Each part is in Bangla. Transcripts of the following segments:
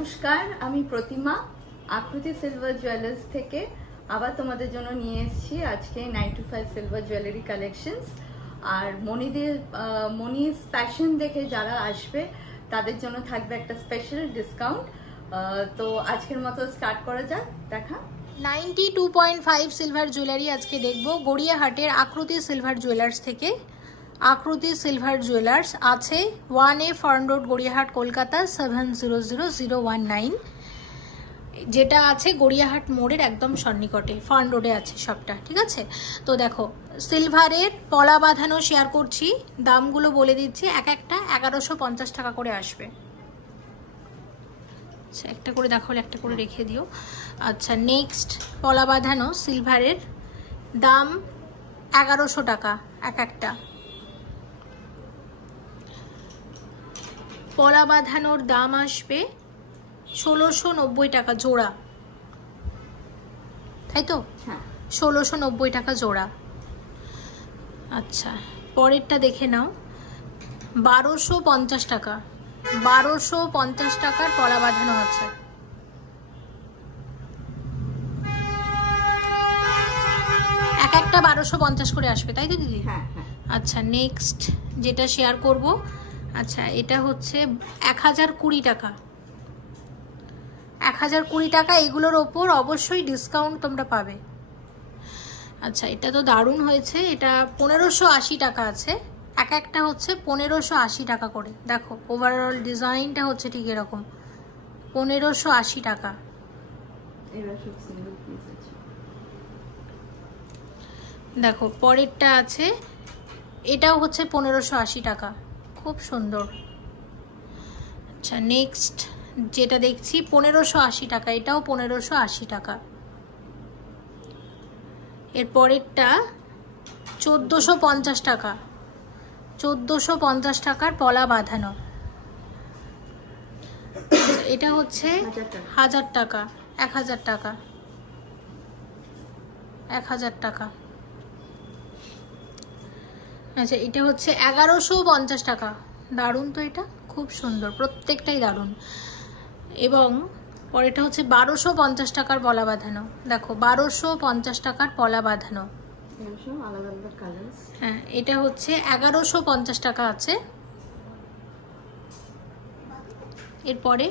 নমস্কার, আমি প্রতিমা আকৃতি সিলভার জুয়েলার্স থেকে আবার তোমাদের জন্য নিয়ে এসেছি আজকে 925 সিলভার জুয়েলারি কালেকশনস। আর মনিস প্যাশন দেখে যারা আসবে তাদের জন্য থাকবে একটা স্পেশাল ডিসকাউন্ট। তো আজকের মতো স্টার্ট করা যাক। দেখা 92.5 সিলভার জুয়েলারি আজকে দেখবো গড়িয়াহাটের আকৃতি সিলভার জুয়েলার্স থেকে। আকৃতি সিলভার জুয়েলার্স আছে 1A fern road, Gariahat, Kolkata 700019, যেটা আছে গড়িয়াহাট মোড়ের একদম সন্নিকটে, ফার্ন রোডে আছে সবটা, ঠিক আছে। তো দেখো সিলভারের পলা বাঁধানো শেয়ার করছি, দামগুলো বলে দিচ্ছি। একটা 1150 টাকা করে আসবে। আচ্ছা, একটা করে দেখালে একটা করে রেখে দিও। আচ্ছা, নেক্সট পলা বাঁধানো সিলভারের দাম 1100 টাকা একটা। পলা বাঁধানোর দাম আসবে 1690 টাকা জোড়া, তাই তো? হ্যাঁ, 1690 টাকা জোড়া। আচ্ছা, পরেরটা দেখে নাও, 1250 টাকা। 1250 টাকার পলা বাঁধানো আছে। একটা 1250 করে আসবে, তাই তো দিদি? হ্যাঁ হ্যাঁ। আচ্ছা, নেক্সট যেটা শেয়ার করব, আচ্ছা এটা হচ্ছে 1020 টাকা। 1020 টাকা। এগুলোর ওপর অবশ্যই ডিসকাউন্ট তোমরা পাবে। আচ্ছা, এটা তো দারুণ হয়েছে। এটা 1580 টাকা আছে। একটা হচ্ছে 1580 টাকা করে। দেখো ওভারঅল ডিজাইনটা হচ্ছে ঠিক এরকম, 1580 টাকা। দেখো পরেরটা আছে, এটাও হচ্ছে 1580 টাকা, খুব সুন্দর। আচ্ছা, নেক্সট যেটা দেখছি 1580 টাকা, এটাও 1580 টাকা। এর পরেরটা 1450 টাকা। 1450 টাকার পলা বাঁধানো। এটা হচ্ছে 1000 টাকা, 1000 টাকা, 1000 টাকা। আচ্ছা, এটা হচ্ছে 1150 টাকা। দারুণ তো, এটা খুব সুন্দর, প্রত্যেকটাই দারুণ। এবং পরেরটা হচ্ছে 1250 টাকার পলা বাঁধানো। দেখো 1250 টাকার পলা বাঁধানো। হ্যাঁ, এটা হচ্ছে 1150 টাকা আছে। এরপরে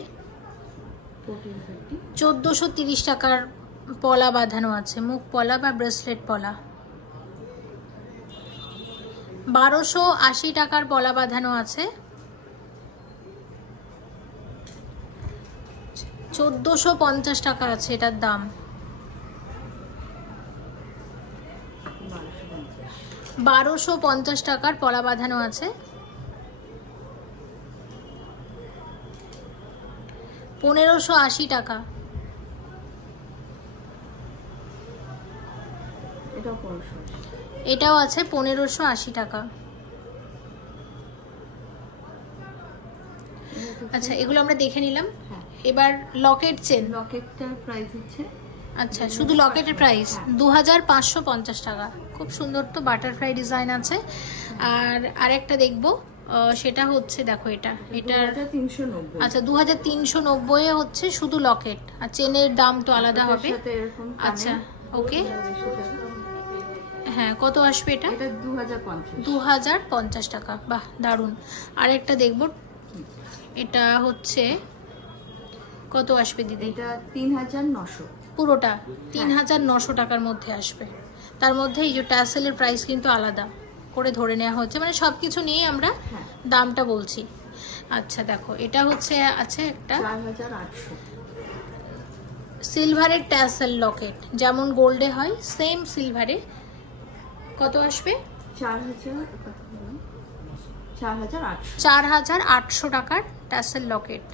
1430 টাকার পলা বাঁধানো আছে, মুখ পলা বা ব্রেসলেট পলা। 1280 টাকার পলা বাঁধানো আছে। 1450 টাকা আছে এটার দাম। 1250 টাকার পলা বাঁধানো আছে। 1580 টাকা। এটাও আছে 1580 টাকা। আচ্ছা, এগুলো আমরা দেখে নিলাম। এবার লকেট চেন। লকেটটার প্রাইস হচ্ছে, আচ্ছা শুধু লকেটের প্রাইস 2550 টাকা। খুব সুন্দর তো, বাটারফ্লাই ডিজাইন আছে। আর আরেকটা দেখবো, সেটা হচ্ছে দেখো এটা 2390। আচ্ছা, 2390 হচ্ছে শুধু লকেট, আর চেনের দাম তো আলাদা হবে। আচ্ছা ওকে, হ্যাঁ কত আসবে এটা? 2050 টাকা। বাহ, দারুণ। আরেকটা দেখবো, এটা হচ্ছে কত আসবে দিদি? এটা 3900। পুরোটা 3900 টাকার মধ্যে আসবে। তার মধ্যে এই যে ট্যাসেলের প্রাইস কিন্তু আলাদা করে ধরে নেওয়া হচ্ছে, মানে সবকিছু নিয়ে আমরা দামটা বলছি। আচ্ছা দেখো, এটা হচ্ছে আছে একটা 4800 সিলভারের ট্যাসেল লকেট, যেমন গোল্ডে হয় সেম সিলভারে। কত আসবে? 4800 টাকার ট্যাসেল লকেট।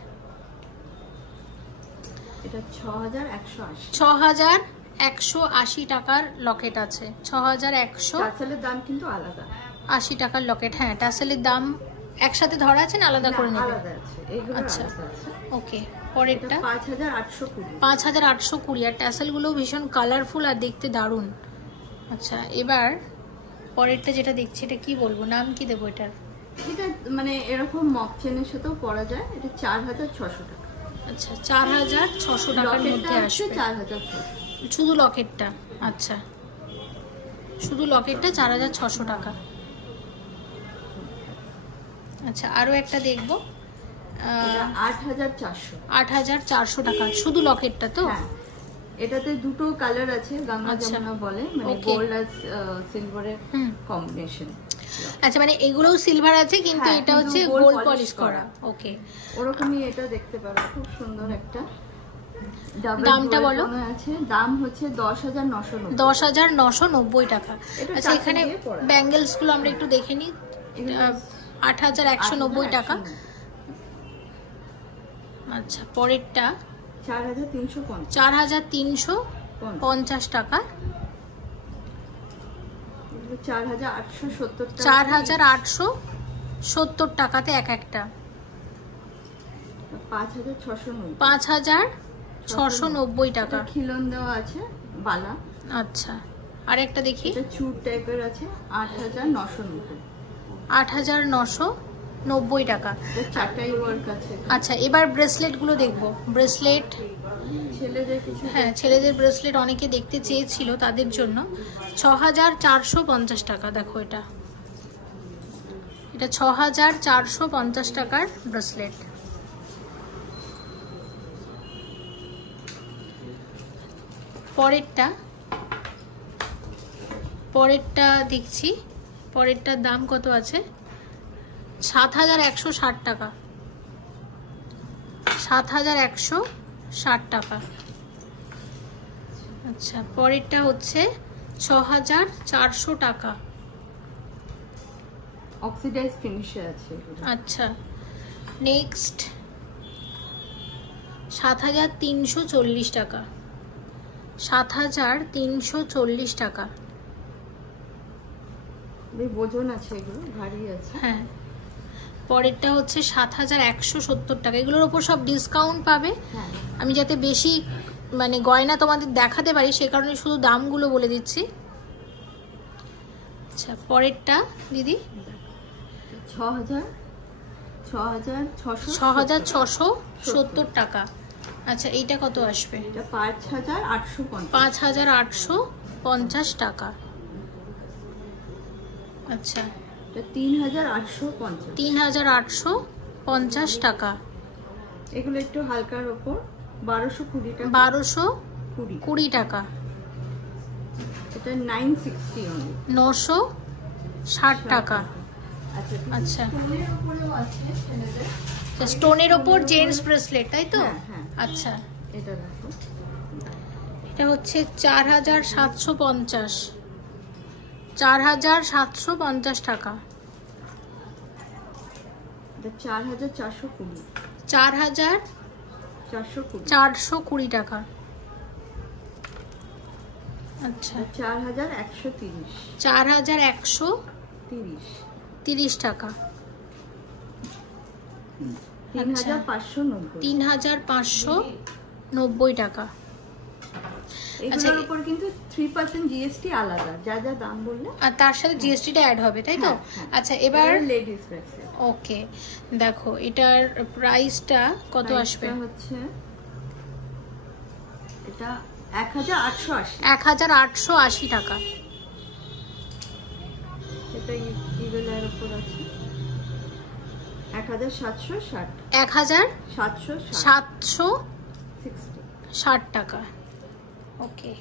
এটা 6180। 6180 টাকার লকেট আছে। 6180। ট্যাসেলের দাম কিন্তু আলাদা। 80 টাকার লকেট, হ্যাঁ ট্যাসেলের দাম একসাথে ধরা আছে না আলাদা করে নেবে? আচ্ছা ওকে। পরেরটা 5820। আর ট্যাসেলগুলো ভীষণ কালারফুল আর দেখতে দারুণ। আচ্ছা, এবার পরেরটা যেটা দেখছি, এটা কি বলবো, নাম কি দেবো এটার? এটা মানে এরকম মক চেনের সাথেও পরা যায়। এটা 4600 টাকা। আচ্ছা 4600 টাকার মধ্যে আসবে 4600 শুধু লকেটটা। আচ্ছা শুধু লকেটটা 4600 টাকা। আচ্ছা আরো একটা দেখবো 8400 টাকা শুধু লকেটটা তো? হ্যাঁ, এটাতে দুটো কালার আছে, গঙ্গা যমুনা বলে, মানে গোল্ড আর সিলভারের কম্বিনেশন। আচ্ছা মানে এগুলোও সিলভার আছে কিন্তু এটা হচ্ছে গোল্ড পলিশ করা। ওকে, ওরকমই এটা দেখতে পারো, খুব সুন্দর একটা। দামটা বলো? আছে দাম হচ্ছে 10990 10990 টাকা। আচ্ছা এখানে ব্যাঙ্গেলস গুলো আমরা একটু দেখে নিই। 8190 টাকা। আচ্ছা পরেরটা 4350 টাকা। 4870 টাকাতে এক একটা। 5690 টাকা। খিলন দেওয়া আছে বালা। আচ্ছা আর একটা দেখি, এটা চুর টাইপের আছে 8990 টাকা। চারটাই ওয়ার্ক আছে। আচ্ছা এবার ব্রেসলেট গুলো দেখবো। ব্রেসলেট ছেলেদের কিছু, হ্যাঁ ছেলেদের ব্রেসলেট অনেকে দেখতে চেয়েছিল, তাদের জন্য 6450 টাকা। দেখো এটা 6450 টাকার ব্রেসলেট। পরেরটা দেখছি, পরেরটার দাম কত আছে? 7160 টাকা। 7160 টাকা। আচ্ছা পরেরটা হচ্ছে 6400 টাকা। অক্সিডাইজ ফিনিশে আছে। আচ্ছা নেক্সট 7340 টাকা। 7340 টাকা। ওজন আছে, এগুলো ভারী আছে। হ্যাঁ পরেরটা হচ্ছে 7170 টাকা। এগুলোর ওপর সব ডিসকাউন্ট পাবে। আমি যাতে বেশি মানে গয়না তোমাদের দেখাতে পারি সে কারণে শুধু দামগুলো বলে দিচ্ছি। আচ্ছা পরেরটা দিদি 6670 টাকা। আচ্ছা এইটা কত আসবে? 5850 টাকা। আচ্ছা 3850 টাকা। এগুলো একটু হালকার উপর 1220 টাকা। 1220 টাকা। এটা 960 অনলি। 960 টাকা। আচ্ছা স্টোনের ওপর জেন্টস ব্রেসলেট তাই তো? আচ্ছা এটা দেখো, এটা হচ্ছে 4750 টাকা। 4420 টাকা। আচ্ছা 4130 টাকা। 3590 টাকা। এগুলোর উপর কিন্তু 3% জিএসটি আলাদা, যা যা দাম বললে আর তার সাথে জিএসটিটা অ্যাড হবে তাই তো? আচ্ছা এবার লেডিস ব্রেসলেট। ওকে দেখো এটার প্রাইসটা কত আসবে? হচ্ছে এটা 1880 টাকা। এটা ইগলের উপর আছে 1760 1760 টাকা। ওকে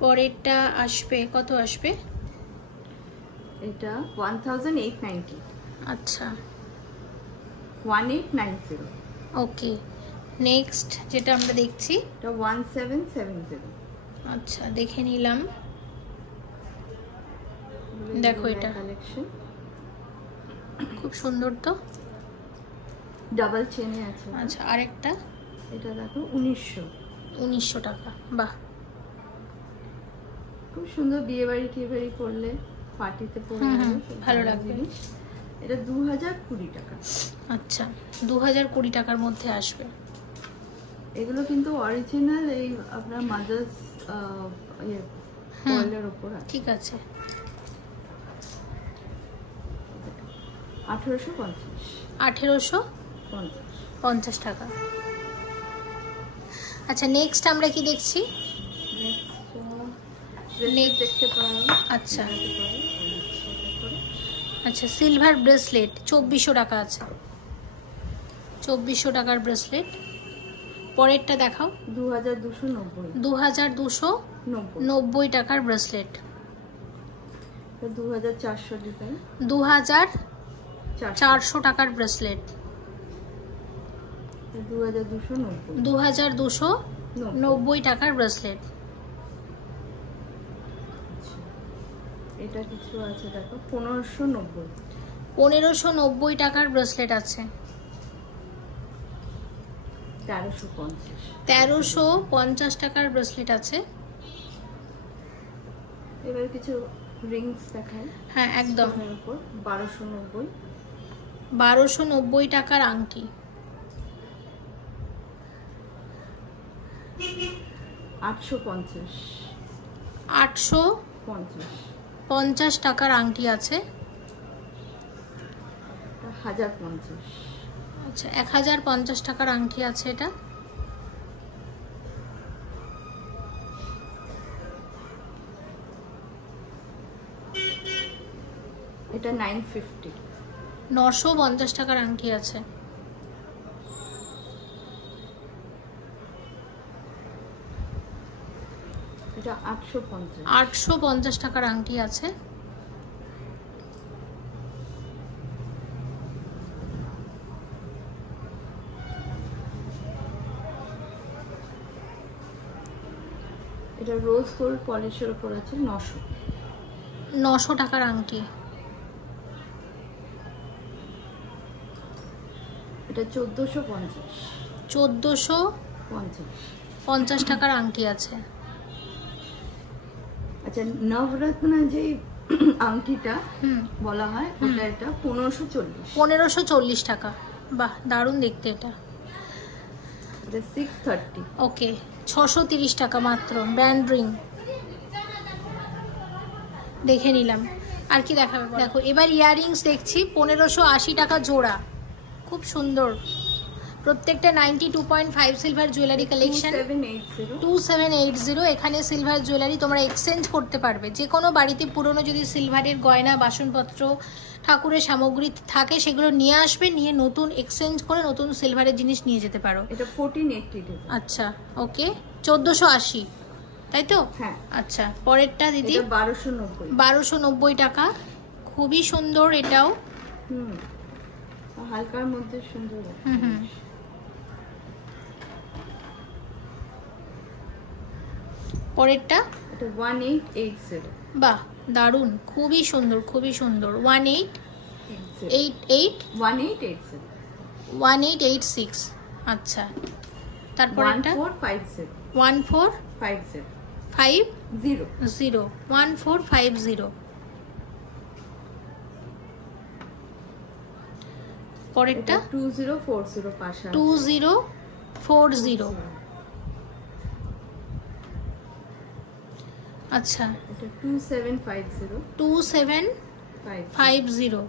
পরেরটা আসবে কত আসবে? এটা 1890। আচ্ছা 1890। ওকে নেক্সট যেটা আমরা দেখছি এটা 1770। আচ্ছা দেখে নিলাম। দেখো এটা কালেকশন খুব সুন্দর তো, ডাবল চেনে আছে। আচ্ছা আরেকটা এটা দেখো 1900 টাকা। বাহ খুব সুন্দর, বিয়ে বাড়ি টিয়ে বাড়ি করলে পার্টিতে পরে ভালো লাগবে। এটা 2020 টাকা। আচ্ছা 2020 টাকার মধ্যে আসবে। এগুলো কিন্তু অরিজিনাল এই আপনার মাদার্স পয়েলের উপর আছে। ঠিক আছে 1850 1850 টাকা। আচ্ছা নেক্সট আমরা কি দেখছি? দেখতে পারো। আচ্ছা আচ্ছা সিলভার ব্রেসলেট 2400 টাকা আছে, 2400 টাকার ব্রেসলেট। পরেরটা দেখাও। 2290 টাকার ব্রেসলেট। 2400 ডিজাইন। 2400 টাকার ব্রেসলেট। 2290 টাকার ব্রেসলেট। এটা কিছু আছে দেখো 1590। 1590 টাকার ব্রেসলেট আছে। 1350 টাকার ব্রেসলেট আছে। এবার কিছু রিংস দেখাই। হ্যাঁ একদম। 1290 টাকার আংটি। 850 টাকার আংটি আছে। 1050। আচ্ছা 1050 টাকার আংটি আছে এটা। এটা 950। 950 টাকার আংটি আছে। এটা 850। 850 টাকার আংটি আছে। এটা রোজ গোল্ড পলিশের উপর আছে 900 টাকার আংটি। এটা 1450। 1450 টাকার আংটি আছে। আচ্ছা নবরত্ন যে আংটিটা বলা হয় ওটা এটা 1540 টাকা। বাহ দারুণ দেখতে এটা। এটা 630। ওকে 630 টাকা মাত্র ব্র্যান্ড রিং। দেখে নিলাম। আর কি দেখাবে দেখো। এবার ইয়াররিংস দেখছি 1580 টাকা জোড়া। খুব সুন্দর প্রত্যেকটা 92.5 সিলভার জুয়েলারি কালেকশন। 2780। এখানে সিলভার জুয়েলারি তোমরা এক্সচেঞ্জ করতে পারবে। যে কোনো বাড়িতে পুরনো যদি সিলভারের গয়না বাসনপত্র ঠাকুরের সামগ্রী থাকে সেগুলো নিয়ে আসবে, নিয়ে নতুন এক্সচেঞ্জ করে নতুন সিলভারের জিনিস নিয়ে যেতে পারো। এটা 1480। আচ্ছা ওকে 1480 তাই তো? হ্যাঁ। আচ্ছা পরেরটা দিদি 1290 টাকা। খুবই সুন্দর এটাও। হালকার মধ্যে সুন্দর। পরেরটা এটা 1880। বাহ দারুণ খুবই সুন্দর খুবই সুন্দর। 1886। আচ্ছা তারপর এটা 1450। পরেরটা 2040। আচ্ছা 2750।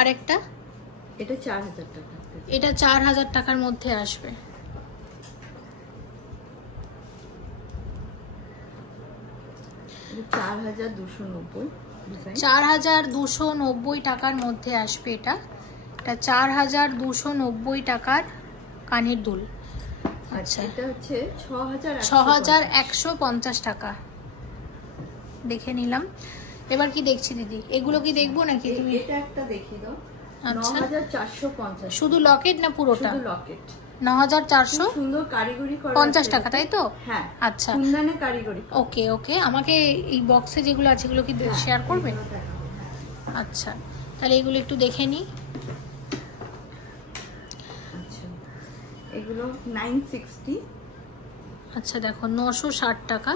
আরেকটা এটা 4000 টাকা। এটা 4000 টাকার মধ্যে আসবে। এটা 4290। 4290 টাকার মধ্যে আসবে এটা। এটা 4290 টাকার কানের দুল। আচ্ছা এটা হচ্ছে 6150 টাকা। দেখে নিলাম। এবার কি দেখছি দিদি? এগুলো কি দেখবো নাকি তুমি? এটা একটা দেখিয়ে দাও। আচ্ছা 9450। শুধু লকেট না পুরোটা? শুধু লকেট। 9400। সুন্দর কারিগরি করা 50 টাকা তাই তো? হ্যাঁ। আচ্ছা কুন্দনে কারিগরি। ওকে ওকে আমাকে এই বক্সে যেগুলো আছে এগুলো কি শেয়ার করবে? আচ্ছা তাহলে এগুলো একটু দেখে নিই। আচ্ছা এগুলো 960। আচ্ছা দেখো 960 টাকা।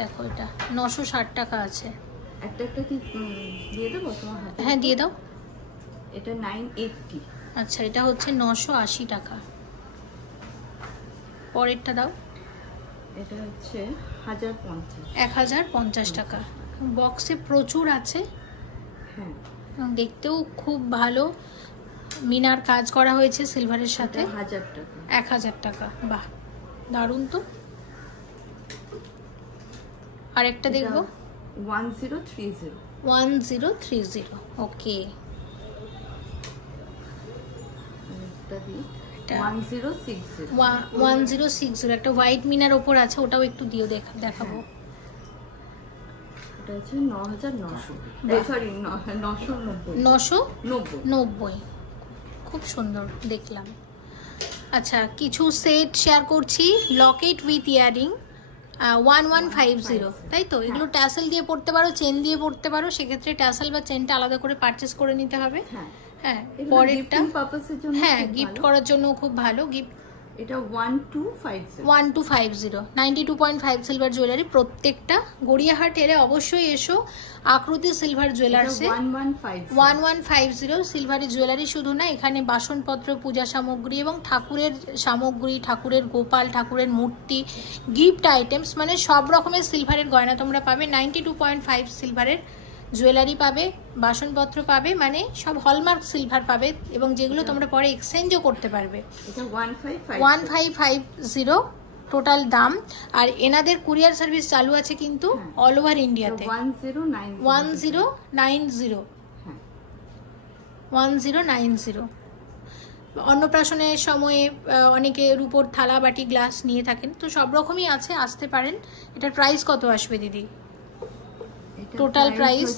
দেখো এটা 960 টাকা আছে। একটা কি দিয়ে দেবো তোমার হাতে? হ্যাঁ দিয়ে দাও। এটা 980। আচ্ছা এটা হচ্ছে 980 টাকা। পরেরটা দাও। এটা হচ্ছে 1050 টাকা। বক্সে প্রচুর আছে, হ্যাঁ দেখতেও খুব ভালো, মিনার কাজ করা হয়েছে সিলভারের সাথে। 1000 টাকা। 1000 টাকা, বাহ দারুণ তো। আরেকটা দেখবো 1030। 1030, ওকে। 1060 একটা হোয়াইট মিনার ওপর আছে, ওটাও একটু দিও দেখাবো। এটা হচ্ছে 9900, সরি 990। খুব সুন্দর দেখলাম। আচ্ছা, কিছু সেট শেয়ার করছি, লকেট উইথ ইয়ারিং 1150, তাই তো? এগুলো ট্যাসেল দিয়ে পড়তে পারো, চেন দিয়ে পড়তে পারো, সেক্ষেত্রে ট্যাসেল বা চেনটা আলাদা করে পারচেস করে নিতে হবে। হ্যাঁ, পরেরটা হ্যাঁ গিফট করার জন্য খুব ভালো গিফট। এটা 1250, 92.5 সিলভার জুয়েলারি। প্রত্যেকটা গড়িয়াহাট এলে অবশ্যই এসো আকৃতি সিলভার জুয়েলার্সে। 1150 সিলভারের জুয়েলারি শুধু না, এখানে বাসনপত্র, পূজা সামগ্রী এবং ঠাকুরের সামগ্রী, ঠাকুরের গোপাল, ঠাকুরের মূর্তি, গিফট আইটেমস, মানে সব রকমের সিলভারের গয়না তোমরা পাবে। 92.5 সিলভারের জুয়েলারি পাবে, বাসনপত্র পাবে, মানে সব হলমার্ক সিলভার পাবে, এবং যেগুলো তোমরা পরে এক্সচেঞ্জও করতে পারবে। 1550 টোটাল দাম। আর এনাদের কুরিয়ার সার্ভিস চালু আছে কিন্তু অল ওভার ইন্ডিয়াতে। 1090 অন্নপ্রাশনের সময়ে অনেকে রূপোর থালা, বাটি, গ্লাস নিয়ে থাকেন, তো সব রকমই আছে, আসতে পারেন। এটার প্রাইস কত আসবে দিদি? টোটাল প্রাইস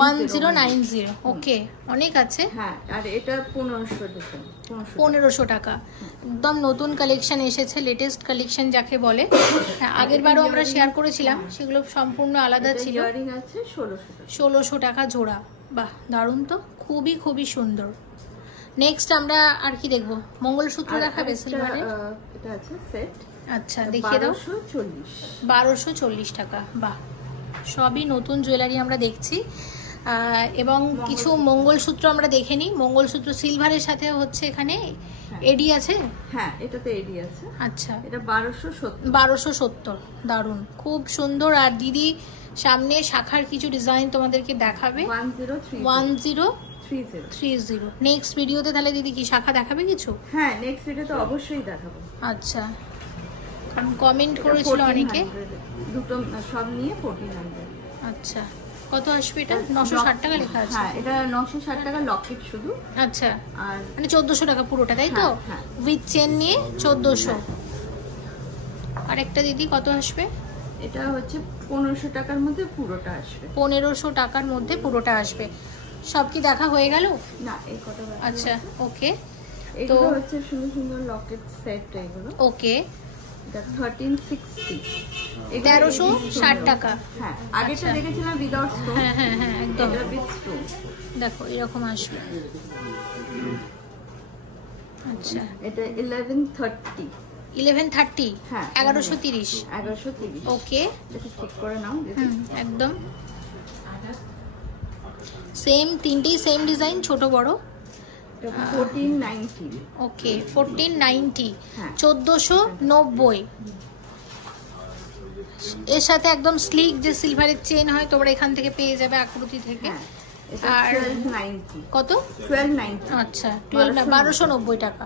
1090, ওকে, অনেক আছে। হ্যাঁ, আর এটা 1500 টাকা। একদম নতুন কালেকশন এসেছে, লেটেস্ট কালেকশন যাকে বলে। হ্যাঁ, আগের বারও আমরা শেয়ার করেছিলাম, সেগুলো সম্পূর্ণ আলাদা ছিল। 1600 টাকা জোড়া, বাহ দারুণ তো, খুবই খুবই সুন্দর। নেক্সট আমরা আর কি দেখবো? মঙ্গলসূত্র দেখাবে সিলভারের? এটা আছে সেট। আচ্ছা, দেখিয়ে দাও। 1240 টাকা, বাহ সবই নতুন জুয়েলারি আমরা দেখছি। এবং কিছু মঙ্গলসূত্র আমরা দেখে নিই। মঙ্গলসূত্র সিলভারের সাথে হচ্ছে এখানে এডি আছে। হ্যাঁ, এটাতে এডি আছে। আচ্ছা, এটা 1270। 1270, দারুণ, খুব সুন্দর। আর দিদি সামনে শাখার কিছু ডিজাইন তোমাদেরকে দেখাবে। 1030। নেক্সট ভিডিওতে তাহলে দিদি কি শাখা দেখাবে কিছু? হ্যাঁ, নেক্সট ভিডিওতে অবশ্যই দেখাবো। আচ্ছা, কারণ কমেন্ট করেছিল অনেকে, দুটো সব নিয়ে 1400। আচ্ছা, কত আসবে এটা? 960 টাকা লেখা আছে। হ্যাঁ, এটা 960 টাকা লকেট শুধু। আচ্ছা, আর মানে 1400 টাকা পুরোটা, তাই তো? হ্যাঁ, উইথ চেন নিয়ে 1400। আর একটা দিদি কত আসবে? এটা হচ্ছে 1500 টাকার মধ্যে পুরোটা আসবে। 1500 টাকার মধ্যে পুরোটা আসবে। সব কি দেখা হয়ে গেল? না, এই কটা। আচ্ছা, ওকে। তো হচ্ছে সুন্দর সুন্দর লকেট সেট এগুলো। ওকে, 1360, 1360 টাকা। হ্যাঁ, আগেটা দেখেছিলাম উইদাউট স্টোন। হ্যাঁ হ্যাঁ হ্যাঁ, একদম। এটা উইথ স্টোন, দেখো এরকম আসবে। আচ্ছা, এটা 1130। 1130, হ্যাঁ 1130। ওকে, এটা ঠিক করে নাও। একদম সেম, তিনটেই সেম ডিজাইন, ছোট বড়। 1490। ওকে, 1490, হ্যাঁ 1490। এর সাথে একদম স্লিক যে সিলভারের চেন হয় তোমরা এখান থেকে পেয়ে যাবে আকৃতি থেকে। আর 1290। কত? 1290। আচ্ছা, 1290 টাকা।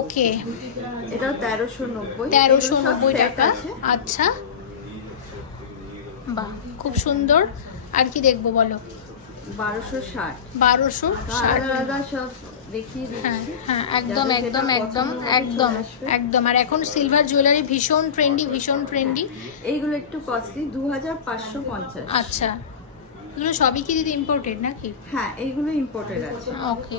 ওকে, এটা 1390। 1390 টাকা। আচ্ছা, বাহ খুব সুন্দর। আর কি দেখবো বলো? 1260। 1260 সব দেখিয়ে দিচ্ছি। হ্যাঁ হ্যাঁ, একদম একদম একদম একদম একদম। আর এখন সিলভার জুয়েলারি ভীষণ ট্রেন্ডি। এইগুলো একটু কস্টলি, 2550। আচ্ছা, এগুলো সবই কি দিদি ইম্পোর্টেড নাকি? হ্যাঁ, এইগুলো ইম্পোর্টেড আছে। ওকে,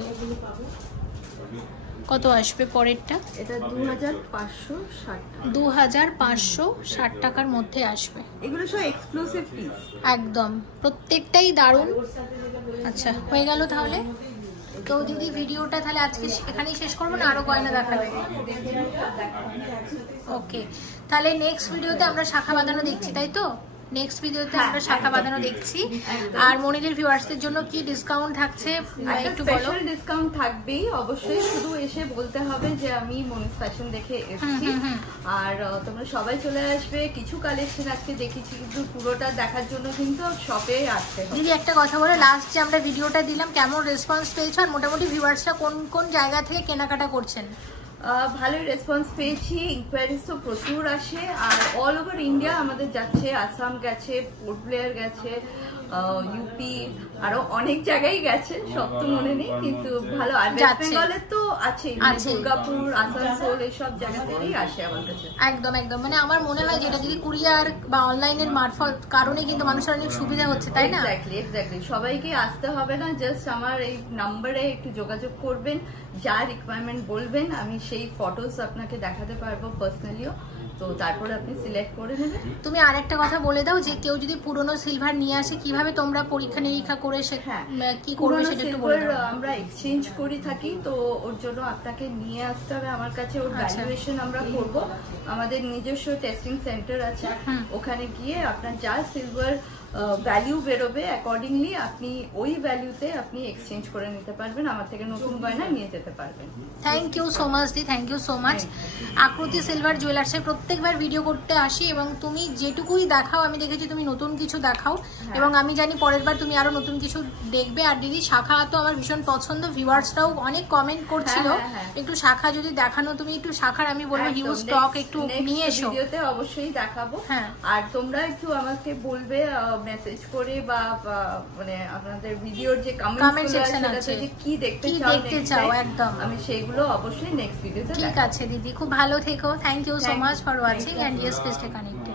কত আসবে পরেরটা? এটা 2560। 2560 টাকার মধ্যে আসবে। এগুলো সব এক্সক্লুসিভ পিস, একদম প্রত্যেকটাই দারুণ। আচ্ছা, হয়ে গেল তাহলে। তো দিদি ভিডিওটা তাহলে আজকে এখানেই শেষ করবো না, আরো গয়না দেখাবে? ওকে, তাহলে নেক্সট ভিডিওতে আমরা শাখা বাঁধানো দেখছি, তাই তো? নেক্সট ভিডিওতে আমরা শাখা বাঁধানো দেখছি। আর মনিদের ভিউয়ার্সদের জন্য কি ডিসকাউন্ট থাকছে একটু বলো। স্পেশাল ডিসকাউন্ট থাকবেই অবশ্যই, শুধু এসে বলতে হবে যে আমি মনিস ফ্যাশন দেখে এসেছি। আর তোমরা সবাই চলে আসবে, কিছু কালেকশন আজকে দেখেছি কিন্তু পুরোটা দেখার জন্য কিন্তু শপে আসতে হবে। দিদি একটা কথা বলে, লাস্ট যে আমরা ভিডিওটা দিলাম কেমন রেসপন্স পেয়েছো, আর মোটামুটি ভিউয়ার্সরা কোন কোন জায়গা থেকে কেনাকাটা করছেন? ভালোই রেসপন্স পেয়েছি, ইনকোয়ারিজ তো প্রচুর আসে, আর অল ওভার ইন্ডিয়া আমাদের যাচ্ছে, আসাম গেছে, পোর্ট ব্লেয়ার গেছে, ইউপি, আরো অনেক জায়গায় গেছে, সব তো মনে নেই কিন্তু ভালো। আর ওয়েস্ট বেঙ্গলের তো আছেই, দুর্গাপুর, আসানসোল এসব জায়গা থেকেই আসে আমার কাছে। একদম একদম, মানে আমার মনে হয় যেটা যদি কুরিয়ার বা অনলাইনের মারফত কারণে কিন্তু মানুষের অনেক সুবিধা হচ্ছে, তাই না? এক্স্যাক্টলি, সবাইকে আসতে হবে না, জাস্ট আমার এই নাম্বারে একটু যোগাযোগ করবেন, যা রিকোয়ারমেন্ট বলবেন আমি সেই ফটোস আপনাকে দেখাতে পারবো পার্সোনালিও, তো তারপরে আপনি সিলেক্ট করে নেবেন। তুমি আরেকটা কথা বলে দাও যে কেউ যদি পুরনো সিলভার নিয়ে আসে কিভাবে তোমরা পরীক্ষা নিরীক্ষা করে কি করবে সেটা একটু বলে দাও। আমরা এক্সচেঞ্জ করে থাকি, তো ওর জন্য আপনাকে নিয়ে আসতে হবে আমার কাছে, ওর ভ্যালুয়েশন আমরা করব, আমাদের নিজস্ব টেস্টিং সেন্টার আছে, ওখানে গিয়ে আপনার যা সিলভার ভ্যালু বেরোবে অ্যাকর্ডিংলি আপনি ওই ভ্যালুতে আপনি এক্সচেঞ্জ করে নিতে পারবেন, আমার থেকে নতুন গয়না নিয়ে যেতে পারবেন। থ্যাংক ইউ সো মাচ দি, thank you so much. Akriti silver জুয়েলার্সে প্রত্যেকবার ভিডিও করতে আসি এবং তুমি যেটুকুই দেখাও, আমি দেখেছি তুমি নতুন কিছু দেখাও, এবং আমি জানি পরের বার তুমি আরো নতুন কিছু দেখবে। আর দিদি শাখা তো আমার ভীষণ পছন্দ, ভিউয়ার্সরাও অনেক কমেন্ট করছিল একটু শাখা যদি দেখানো, তুমি একটু শাখার আমি বলবো হিউজ স্টক একটু নিয়ে এসো, ভিডিওতে অবশ্যই দেখাবো। আর তোমরা একটু আমাকে বলবে মেসেজ করে বা মানে আপনাদের ভিডিওর যে কমেন্ট সেকশন আছে যে কি দেখতে চাও, একদম আমি সেইগুলো অবশ্যই নেক্সট ভিডিওতে। ঠিক আছে দিদি, খুব ভালো থেকো, thank you so much for watching and yes please stay connected.